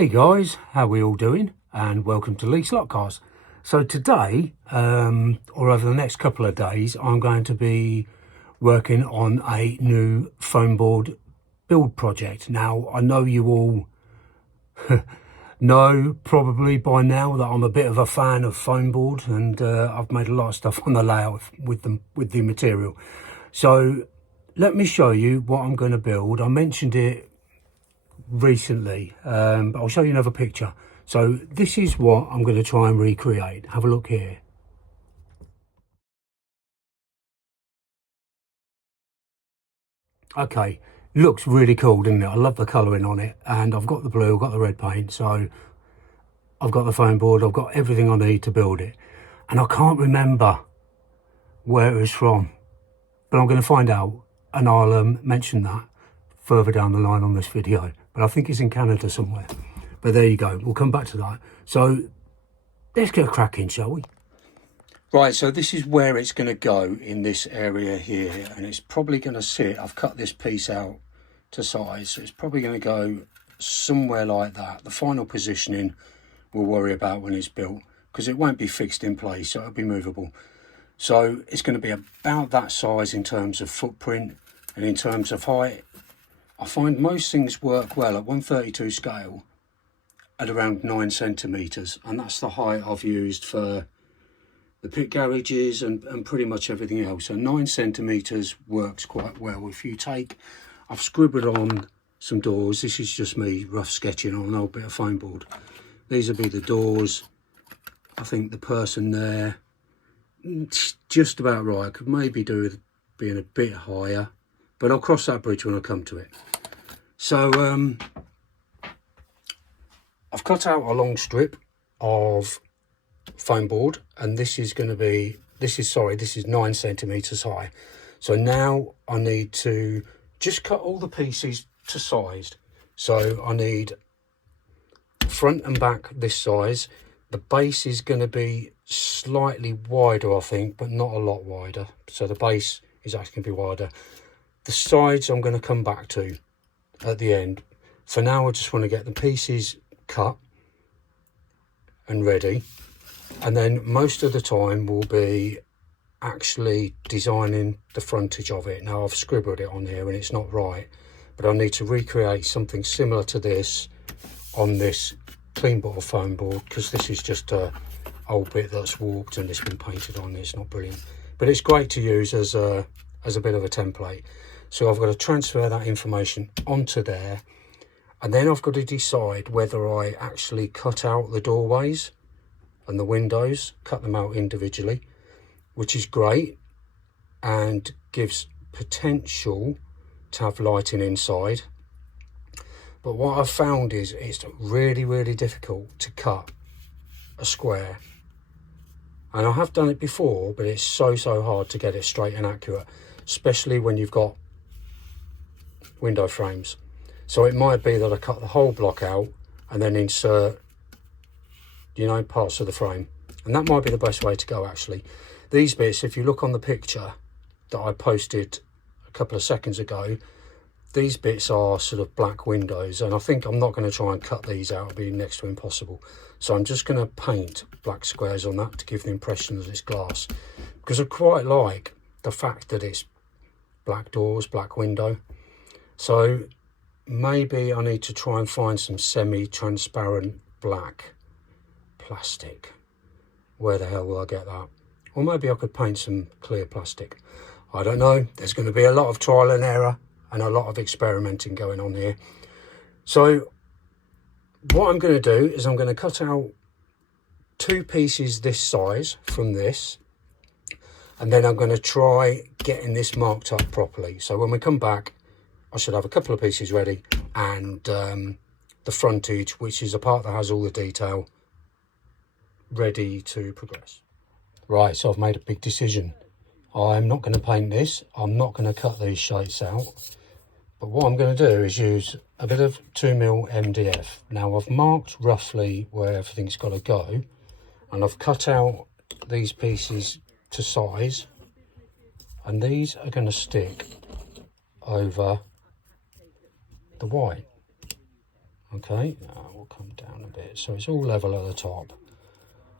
Hey guys, how we all doing? And welcome to Slotcars. So today, or over the next couple of days, I'm going to be working on a new foam board build project. Now, I know you all know probably by now that I'm a bit of a fan of foam board, and I've made a lot of stuff on the layout with the material. So let me show you what I'm going to build. I mentioned it recently, but I'll show you another picture. So this is what I'm going to try and recreate. Have a look here. Okay, looks really cool, doesn't it? I love the colouring on it, and I've got the blue, I've got the red paint, so I've got the foam board, I've got everything I need to build it, and I can't remember where it was from, but I'm going to find out, and I'll mention that further down the line on this video. But I think it's in Canada somewhere. But there you go, we'll come back to that. So let's get cracking, shall we? Right, so this is where it's going to go in this area here, and it's probably going to sit, I've cut this piece out to size, so it's probably going to go somewhere like that. The final positioning we'll worry about when it's built, because it won't be fixed in place, so it'll be movable. So it's going to be about that size in terms of footprint, and in terms of height, I find most things work well at 132 scale at around 9 centimetres, and that's the height I've used for the pit garages and pretty much everything else. So 9 centimetres works quite well. If you take, I've scribbled on some doors. This is just me rough sketching on an old bit of foam board. These will be the doors. I think the person there, it's just about right. I could maybe do with being a bit higher, but I'll cross that bridge when I come to it. So I've cut out a long strip of foam board, and this is 9 centimetres high. So now I need to just cut all the pieces to size. So I need front and back this size. The base is going to be slightly wider, I think, but not a lot wider. So the base is actually going to be wider. The sides I'm going to come back to at the end. For now, I just want to get the pieces cut and ready, and then most of the time will be actually designing the frontage of it. Now I've scribbled it on here and it's not right, but I need to recreate something similar to this on this clean bottle foam board, because this is just a old bit that's warped and it's been painted on. It's not brilliant, but it's great to use as a bit of a template. So I've got to transfer that information onto there, and then I've got to decide whether I actually cut out the doorways and the windows, cut them out individually, which is great and gives potential to have lighting inside. But what I've found is it's really, really difficult to cut a square. And I have done it before, but it's so hard to get it straight and accurate, especially when you've got window frames. So it might be that I cut the whole block out and then insert, you know, parts of the frame. And that might be the best way to go, actually. These bits, if you look on the picture that I posted a couple of seconds ago, these bits are sort of black windows, and I think I'm not going to try and cut these out. It'll be next to impossible. So I'm just going to paint black squares on that to give the impression that it's glass, because I quite like the fact that it's black doors, black window. So maybe I need to try and find some semi-transparent black plastic. Where the hell will I get that? Or maybe I could paint some clear plastic. I don't know. There's going to be a lot of trial and error and a lot of experimenting going on here. So what I'm going to do is I'm going to cut out 2 pieces this size from this, and then I'm going to try getting this marked up properly. So when we come back, I should have a couple of pieces ready, and the frontage, which is a part that has all the detail, ready to progress. Right, so I've made a big decision. I'm not going to paint this. I'm not going to cut these shapes out. But what I'm going to do is use a bit of 2mm MDF. Now I've marked roughly where everything's got to go, and I've cut out these pieces to size, and these are going to stick over the white. Okay, now we'll come down a bit so it's all level at the top,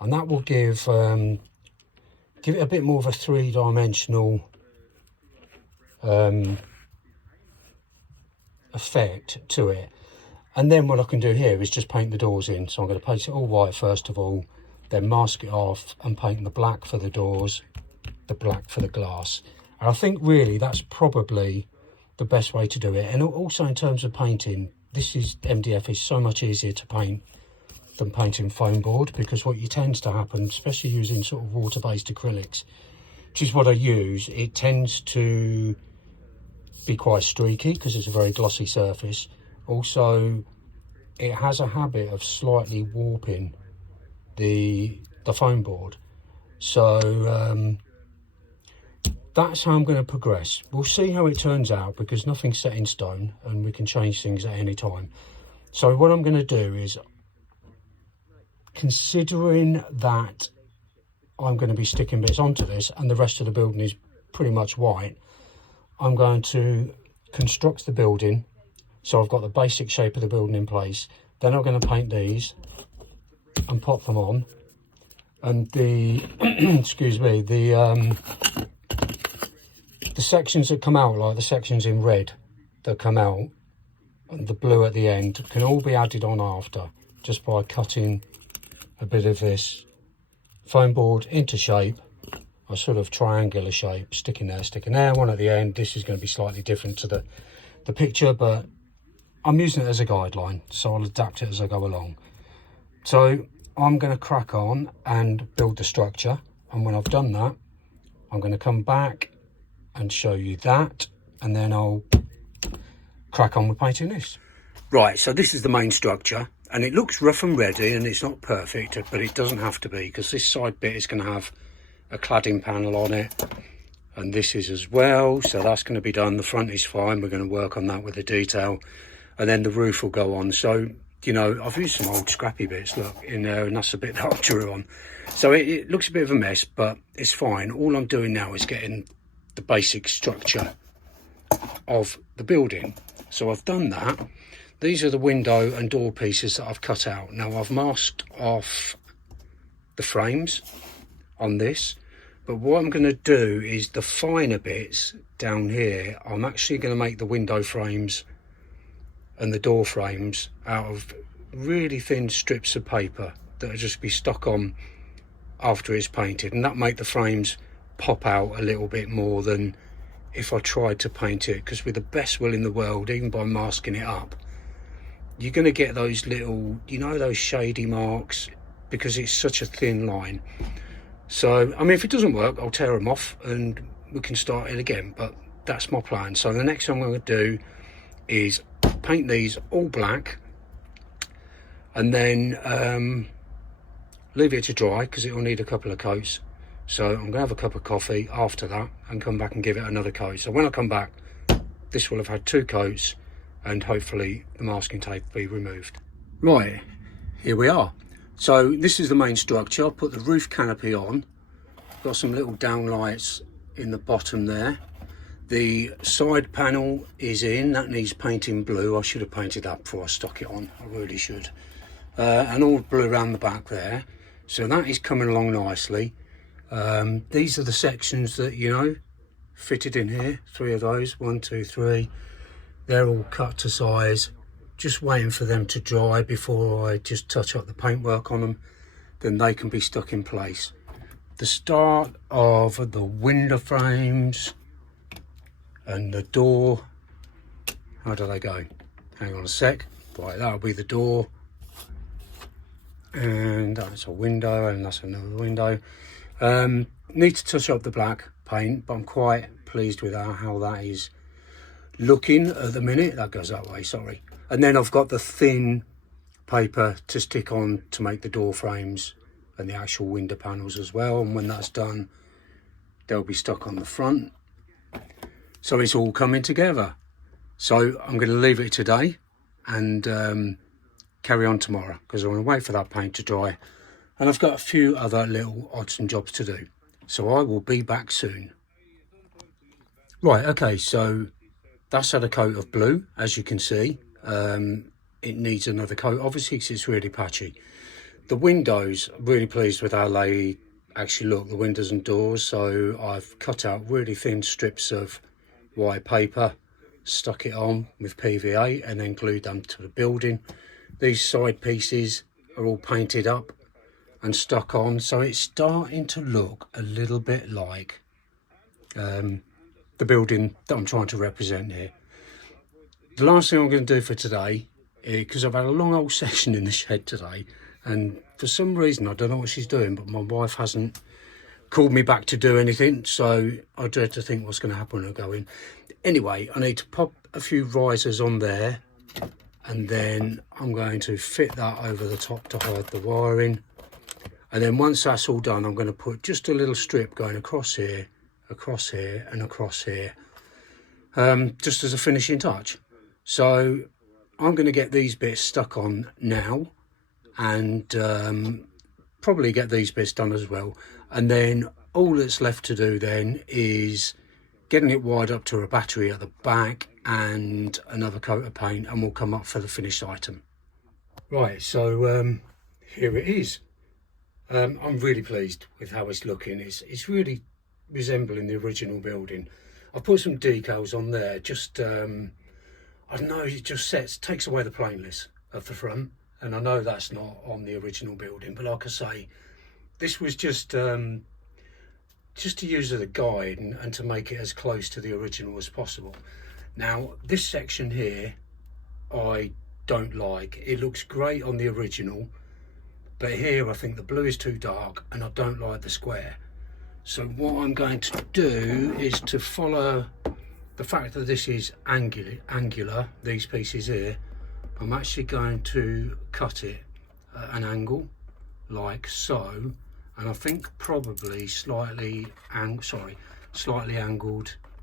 and that will give it a bit more of a three-dimensional effect to it. And then what I can do here is just paint the doors in. So I'm going to paint it all white first of all, then mask it off and paint the black for the doors, the black for the glass. And I think really that's probably the best way to do it. And also in terms of painting, MDF is so much easier to paint than painting foam board, because what tends to happen, especially using sort of water-based acrylics, which is what I use, it tends to be quite streaky because it's a very glossy surface. Also, it has a habit of slightly warping the foam board. So that's how I'm going to progress. We'll see how it turns out, because nothing's set in stone and we can change things at any time. So what I'm going to do is, considering that I'm going to be sticking bits onto this and the rest of the building is pretty much white, I'm going to construct the building. So I've got the basic shape of the building in place. Then I'm going to paint these and pop them on. And the, excuse me, the sections that come out, like the sections in red that come out, and the blue at the end, can all be added on after, just by cutting a bit of this foam board into shape, a sort of triangular shape, sticking there, one at the end. This is going to be slightly different to the picture, but I'm using it as a guideline, so I'll adapt it as I go along. So I'm going to crack on and build the structure, and when I've done that, I'm going to come back and show you that, and then I'll crack on with painting this. Right, so this is the main structure, and it looks rough and ready, and it's not perfect, but it doesn't have to be, because this side bit is going to have a cladding panel on it, and this is as well, so that's going to be done. The front is fine, we're going to work on that with the detail, and then the roof will go on. So, you know, I've used some old scrappy bits, look, in there, and that's the bit that I drew on. So it looks a bit of a mess, but it's fine. All I'm doing now is getting the basic structure of the building. So I've done that. These are the window and door pieces that I've cut out. Now I've masked off the frames on this, but what I'm going to do is the finer bits down here, I'm actually going to make the window frames and the door frames out of really thin strips of paper that will just be stuck on after it's painted, and that make the frames pop out a little bit more than if I tried to paint it, because with the best will in the world, even by masking it up, you're going to get those little, you know, those shady marks, because it's such a thin line. So I mean, if it doesn't work, I'll tear them off and we can start it again, but that's my plan. So the next thing I'm going to do is paint these all black, and then leave it to dry, because it will need a couple of coats. So I'm going to have a cup of coffee after that and come back and give it another coat. So when I come back, this will have had 2 coats, and hopefully the masking tape will be removed. Right, here we are. So this is the main structure. I've put the roof canopy on, got some little downlights in the bottom there. The side panel is in, that needs painting blue. I should have painted that before I stuck it on, I really should. And all blue around the back there. So that is coming along nicely. These are the sections that, you know, fitted in here. 3 of those, 1, 2, 3. They're all cut to size, just waiting for them to dry before I just touch up the paintwork on them. Then they can be stuck in place. The start of the window frames and the door, how do they go? Hang on a sec. Right, that'll be the door, and that's a window, and that's another window. Need to touch up the black paint, but I'm quite pleased with how that is looking at the minute. That goes that way, sorry. And then I've got the thin paper to stick on to make the door frames and the actual window panels as well, and when that's done, they'll be stuck on the front. So it's all coming together. So I'm going to leave it today and carry on tomorrow, because I want to wait for that paint to dry, and I've got a few other little odds and jobs to do. So I will be back soon. Right, okay, so that's had a coat of blue, as you can see. it needs another coat, obviously, because it's really patchy. The windows, really pleased with how they actually look, the windows and doors. So I've cut out really thin strips of white paper, stuck it on with PVA and then glued them to the building. These side pieces are all painted up and stuck on, so it's starting to look a little bit like the building that I'm trying to represent here. The last thing I'm going to do for today, because I've had a long old session in the shed today, and for some reason I don't know what she's doing, but my wife hasn't called me back to do anything, so I dread to think what's going to happen when I go in. Anyway, I need to pop a few risers on there, and then I'm going to fit that over the top to hide the wiring. And then once that's all done, I'm going to put just a little strip going across here and across here, just as a finishing touch. So I'm going to get these bits stuck on now, and probably get these bits done as well. And then all that's left to do then is getting it wired up to a battery at the back and another coat of paint, and we'll come up for the finished item. Right, so here it is. I'm really pleased with how it's looking. It's really resembling the original building. I've put some decals on there, just I don't know, it just takes away the plainness of the front, and I know that's not on the original building, but like I say, this was just to use as a guide and to make it as close to the original as possible. Now this section here I don't like. It looks great on the original, but here I think the blue is too dark and I don't like the square. So what I'm going to do is to follow the fact that this is angular, these pieces here. I'm actually going to cut it at an angle like so, and I think probably slightly angled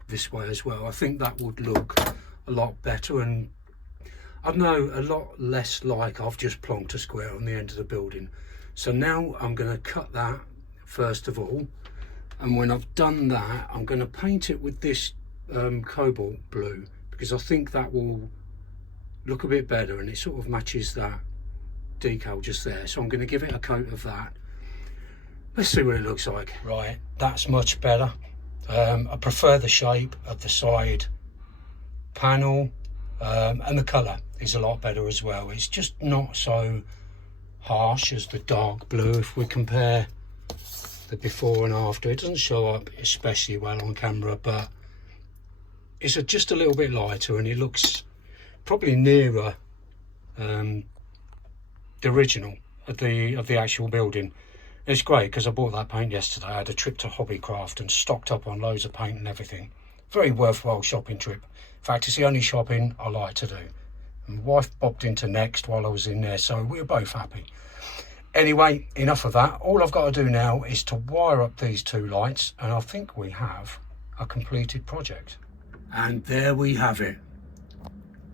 this way as well. I think that would look a lot better, and I know a lot less like I've just plonked a square on the end of the building. So now I'm going to cut that first of all, and when I've done that I'm going to paint it with this cobalt blue, because I think that will look a bit better and it sort of matches that decal just there. So I'm going to give it a coat of that. Let's see what it looks like. Right, that's much better. I prefer the shape of the side panel, and the colour is a lot better as well. It's just not so harsh as the dark blue. If we compare the before and after, it doesn't show up especially well on camera, but it's just a little bit lighter, and it looks probably nearer the original of the actual building. It's great because I bought that paint yesterday. I had a trip to Hobbycraft and stocked up on loads of paint and everything. Very worthwhile shopping trip. In fact, it's the only shopping I like to do. And my wife bobbed into Next while I was in there, so we were both happy. Anyway, enough of that. All I've got to do now is to wire up these two lights, and I think we have a completed project. And there we have it.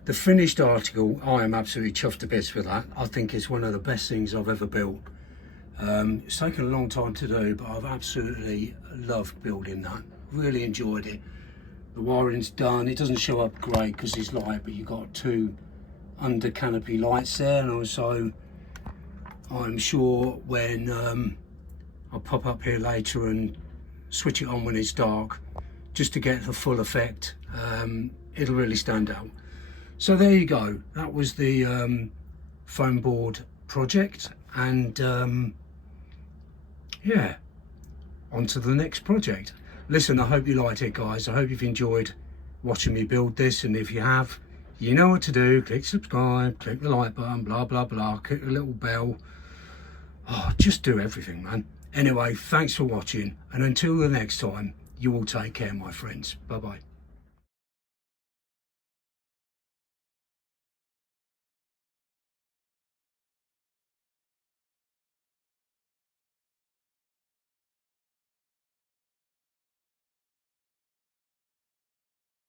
The finished article. I am absolutely chuffed to bits with that. I think it's one of the best things I've ever built. It's taken a long time to do, but I've absolutely loved building that. Really enjoyed it. The wiring's done. It doesn't show up great because it's light, but you've got two under canopy lights there, and also I'm sure when I'll pop up here later and switch it on when it's dark, just to get the full effect, it'll really stand out. So there you go. That was the foam board project, and yeah, on to the next project. Listen, I hope you liked it, guys. I hope you've enjoyed watching me build this, and if you have, you know what to do. Click subscribe, click the like button, blah blah blah, click the little bell. Oh, just do everything, man. Anyway, thanks for watching, and until the next time, you all take care, my friends. Bye bye.